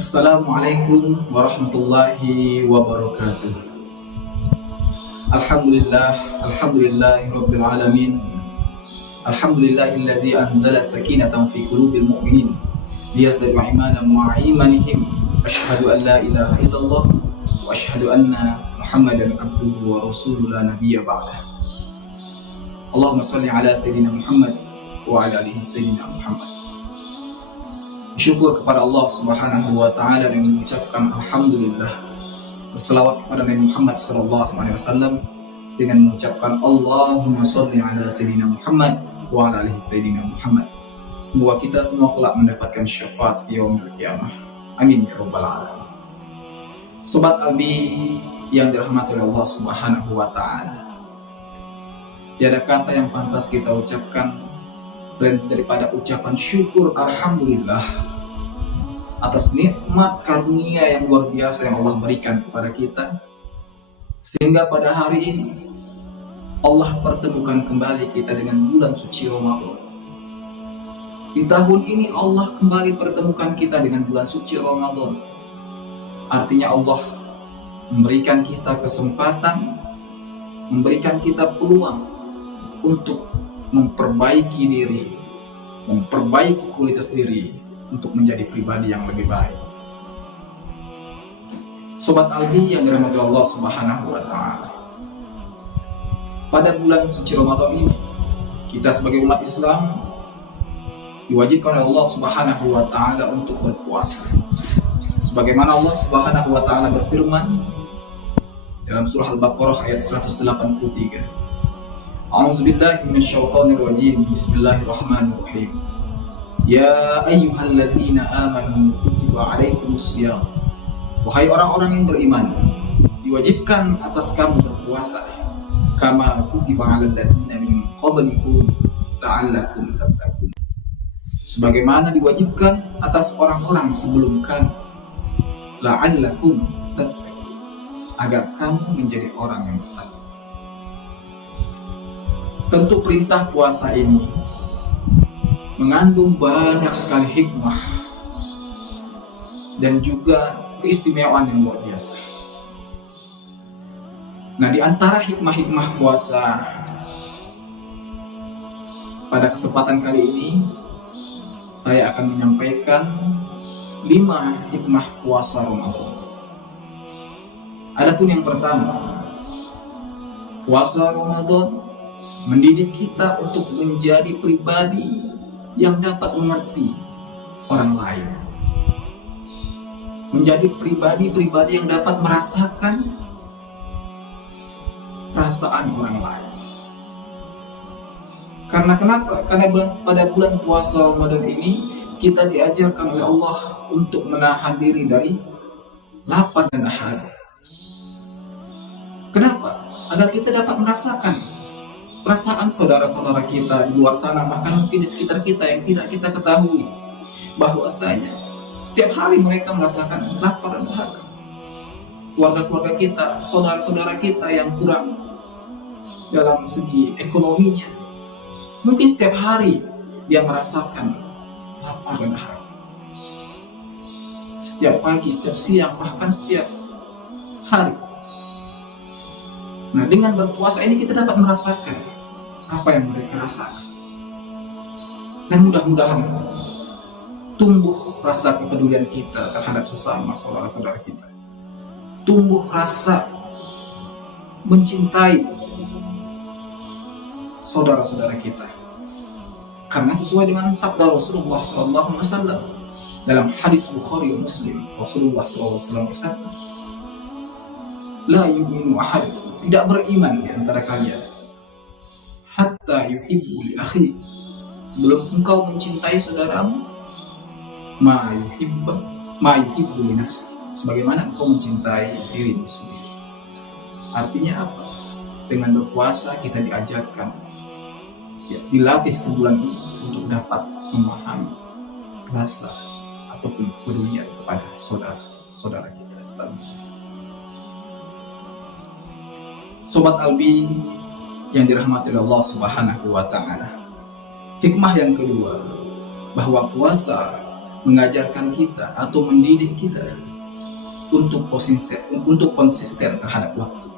Assalamualaikum warahmatullahi wabarakatuh. Alhamdulillahi rabbil alamin. Alhamdulillahillazi anzala sakinatan fi qulubil mu'minin liyazdadu imanan ma'a imanihim. Asyhadu an la ilaha illallah wa asyhadu anna Muhammadan abduhu wa rasuluhu la nabiyya ba'dah. Allahumma shalli ala sayyidina Muhammad wa ala alihi sayyidina Muhammad. Syukur kepada Allah Subhanahu wa taala dan mengucapkan alhamdulillah. Berselawat kepada Nabi Muhammad sallallahu alaihi wasallam dengan mengucapkan Allahumma shalli ala sayyidina Muhammad wa ala alihi sayyidina Muhammad. Semoga kita semua kelak mendapatkan syafaat fi yaumil qiyamah. Amin ya rabbal alamin. Sobat Albi yang dirahmati oleh Allah Subhanahu wa taala. Tiada kata yang pantas kita ucapkan selain daripada ucapan syukur alhamdulillah atas nikmat karunia yang luar biasa yang Allah berikan kepada kita, sehingga pada hari ini Allah pertemukan kembali kita dengan bulan suci Ramadan. Di tahun ini Allah kembali pertemukan kita dengan bulan suci Ramadan. Artinya Allah memberikan kita kesempatan, memberikan kita peluang untuk memperbaiki diri, memperbaiki kualitas diri untuk menjadi pribadi yang lebih baik. Sobat Albi yang dirahmati Allah Subhanahu wa taala. Pada bulan suci Ramadan ini, kita sebagai umat Islam diwajibkan oleh Allah Subhanahu wa taala untuk berpuasa. Sebagaimana Allah Subhanahu wa taala berfirman dalam surah Al-Baqarah ayat 183. A'udzubillahi minasyaitonir rajim. Bismillahirrahmanirrahim. Ya ayyuhalladzina amanu kutiba alaikumusiyam. Wahai orang-orang yang beriman, diwajibkan atas kamu berpuasa kama kutiba alal ladzina min qablikum la'allakum tattaqun. Sebagaimana diwajibkan atas orang-orang sebelum kamu, la'allakum tattaqun, agar kamu menjadi orang yang bertakwa. Tentu perintah puasa ini mengandung banyak sekali hikmah dan juga keistimewaan yang luar biasa. Nah, di antara hikmah-hikmah puasa pada kesempatan kali ini saya akan menyampaikan 5 hikmah puasa Ramadan. Adapun yang pertama, puasa Ramadan mendidik kita untuk menjadi pribadi yang dapat mengerti orang lain, menjadi pribadi-pribadi yang dapat merasakan perasaan orang lain. Karena kenapa? Karena pada bulan puasa Ramadan ini kita diajarkan oleh Allah untuk menahan diri dari lapar dan dahaga. Kenapa? Agar kita dapat merasakan perasaan saudara-saudara kita di luar sana, bahkan mungkin di sekitar kita yang tidak kita ketahui, bahwasanya setiap hari mereka merasakan lapar dan dahaga. Keluarga-keluarga kita, saudara-saudara kita yang kurang dalam segi ekonominya, mungkin setiap hari dia merasakan lapar dan dahaga. Setiap pagi, setiap siang, bahkan setiap hari. Nah, dengan berpuasa ini kita dapat merasakan apa yang mereka rasakan. Dan mudah-mudahan tumbuh rasa kepedulian kita terhadap sesama saudara-saudara kita. Tumbuh rasa mencintai saudara-saudara kita. Karena sesuai dengan sabda Rasulullah SAW dalam hadis Bukhari dan Muslim, Rasulullah SAW bersabda, La yu'minu ahadukum, tidak beriman di antara kalian, hatta yuhibbu li akhi, sebelum engkau mencintai saudaramu, ma yuhibbu li nafsi, sebagaimana engkau mencintai dirimu sendiri. Artinya apa? Dengan berpuasa kita diajarkan, dilatih sebulan ini untuk dapat memahami rasa ataupun kepedulian kepada saudara-saudara kita sesama muslim. Sobat Albi yang dirahmati Allah Subhanahu wa taala. Hikmah yang kedua, bahwa puasa mengajarkan kita atau mendidik kita untuk konsisten terhadap waktu,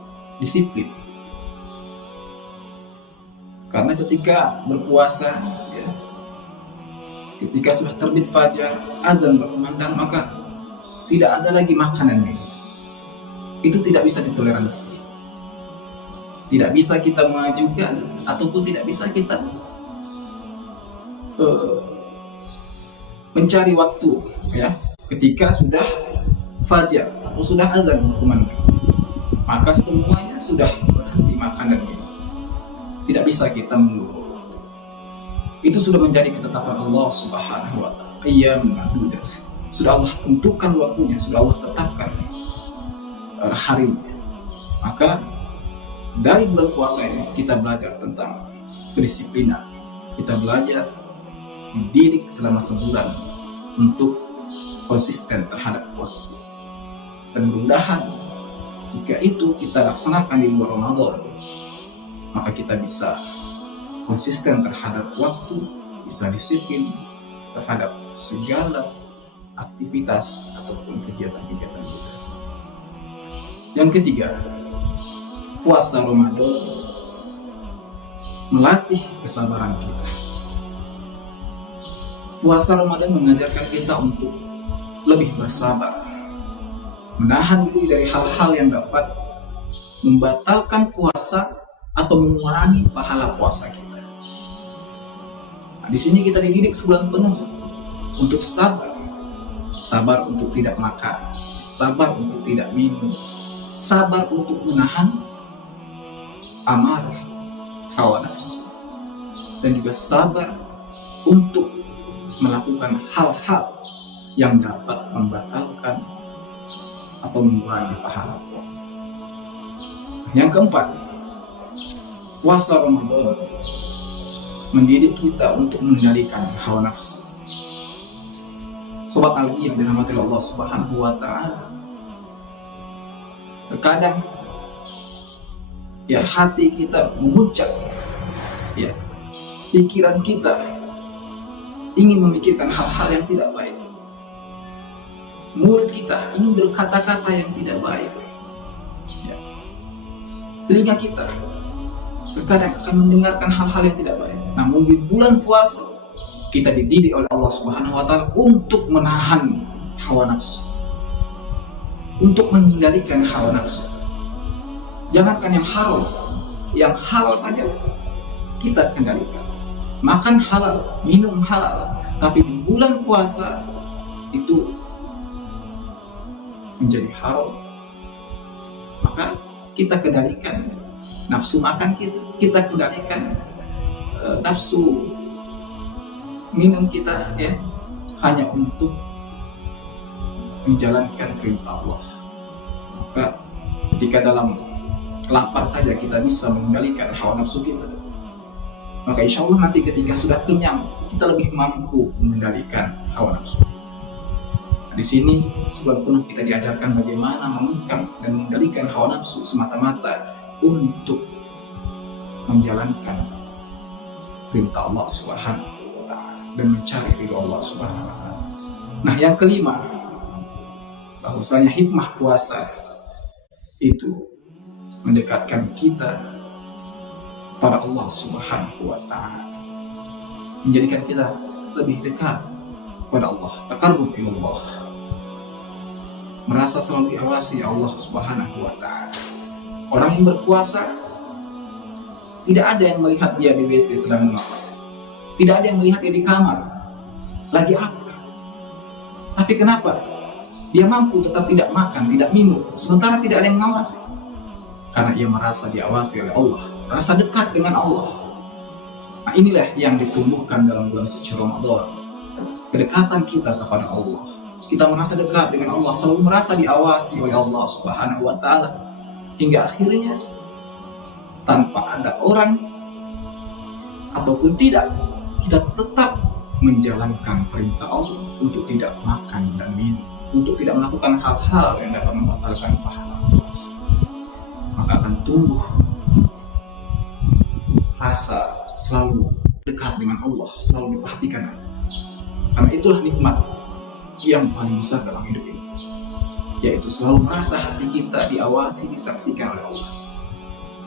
disiplin. Karena ketika berpuasa, ya, ketika sudah terbit fajar, azan berkumandang, maka tidak ada lagi makanan minum. Itu tidak bisa ditoleransi. Tidak bisa kita mengajukan ataupun tidak bisa kita mencari waktu, ya, ketika sudah fajar atau sudah azan berkumandang, maka semuanya sudah berhenti makan dan minum. Tidak bisa kita menunggu. Itu sudah menjadi ketetapan Allah Subhanahu wa ta'ala. Ayyam ma'dudat. Sudah Allah tentukan waktunya, sudah Allah tetapkan harinya. Maka dari bulan puasa ini kita belajar tentang kedisiplinan. Kita belajar mendidik selama sebulan untuk konsisten terhadap waktu. Dan mudah-mudahan jika itu kita laksanakan di luar Ramadan, maka kita bisa konsisten terhadap waktu, bisa disiplin terhadap segala aktivitas ataupun kegiatan-kegiatan kita. Yang ketiga, puasa Ramadan melatih kesabaran kita. Puasa Ramadan mengajarkan kita untuk lebih bersabar, menahan diri dari hal-hal yang dapat membatalkan puasa atau mengurangi pahala puasa kita. Nah, di sini kita dididik sebulan penuh untuk sabar, sabar untuk tidak makan, sabar untuk tidak minum, sabar untuk menahan amarah, hawa nafsu, dan juga sabar untuk melakukan hal-hal yang dapat membatalkan atau mengurangi pahala puasa. Yang keempat, puasa Ramadan mendidik kita untuk mengendalikan hawa nafsu. Sobat Alwi yang dirahmati Allah Subhanahu wa ta'ala, terkadang ya hati kita memuncak, ya pikiran kita ingin memikirkan hal-hal yang tidak baik, mulut kita ingin berkata-kata yang tidak baik, ya. Telinga kita terkadang akan mendengarkan hal-hal yang tidak baik. Namun di bulan puasa kita dididik oleh Allah Subhanahu wa ta'ala untuk menahan hawa nafsu, untuk mengendalikan hawa nafsu. Jangankan yang haram, yang halal saja kita kendalikan. Makan halal, minum halal, tapi di bulan puasa itu menjadi haram. Maka kita kendalikan nafsu makan kita kendalikan nafsu minum kita, ya, hanya untuk menjalankan perintah Allah. Maka ketika dalam lapar saja kita bisa mengendalikan hawa nafsu kita, maka insya Allah nanti ketika sudah kenyang kita lebih mampu mengendalikan hawa nafsu. Nah, di sini sebulan penuh kita diajarkan bagaimana mengekang dan mengendalikan hawa nafsu semata-mata untuk menjalankan perintah Allah Subhanahu wa ta'ala dan mencari ridho Allah Subhanahu wa ta'ala. Nah, yang kelima, bahwasanya hikmah puasa itu mendekatkan kita kepada Allah Subhanahu wa ta'ala, menjadikan kita lebih dekat kepada Allah, taqarrub ilallah, merasa selalu diawasi Allah Subhanahu wa ta'ala. Orang yang berpuasa tidak ada yang melihat dia di WC sedang mengapa, tidak ada yang melihat dia di kamar lagi apa. Tapi kenapa dia mampu tetap tidak makan, tidak minum, sementara tidak ada yang mengawasi? Karena ia merasa diawasi oleh Allah, rasa dekat dengan Allah. Nah, inilah yang ditumbuhkan dalam bulan suci Ramadan, kedekatan kita kepada Allah. Kita merasa dekat dengan Allah, selalu merasa diawasi oleh Allah Subhanahu wa ta'ala, hingga akhirnya tanpa ada orang ataupun tidak, kita tetap menjalankan perintah Allah untuk tidak makan dan minum, untuk tidak melakukan hal-hal yang dapat membatalkan pahala puasa. Maka akan tumbuh rasa selalu dekat dengan Allah, selalu diperhatikan. Karena itulah nikmat yang paling besar dalam hidup ini, yaitu selalu merasa hati kita diawasi, disaksikan oleh Allah.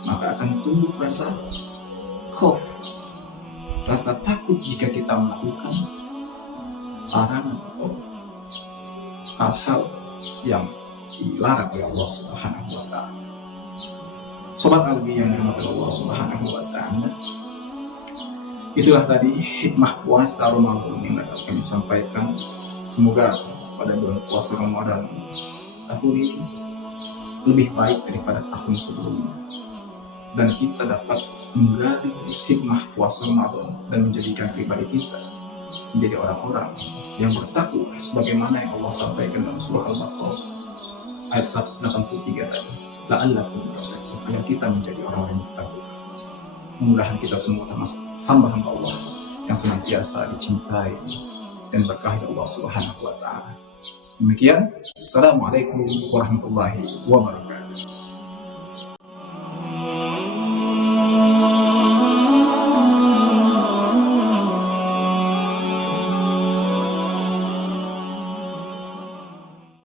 Maka akan tumbuh rasa khauf, rasa takut jika kita melakukan larangan atau hal-hal yang dilarang oleh Allah Subhanahu wa Ta'ala. Sobat Alwi yang dirahmati Allah Subhanahu wa Ta'ala, itulah tadi hikmah puasa Ramadan yang dapat kami sampaikan. Semoga pada bulan puasa Ramadan tahun ini lebih baik daripada tahun sebelumnya, dan kita dapat menggali terus hikmah puasa Ramadan dan menjadikan pribadi kita menjadi orang-orang yang bertakwa sebagaimana yang Allah sampaikan dalam surah Al-Baqarah ayat 183 tadi, la'allakum tattaqun, agar kita menjadi orang yang bertakwa. Mudah-mudahan kita semua termasuk hamba-hamba Allah yang senantiasa dicintai dan berkahi Allah Subhanahu wa Ta'ala. Demikian, Assalamualaikum warahmatullahi wabarakatuh.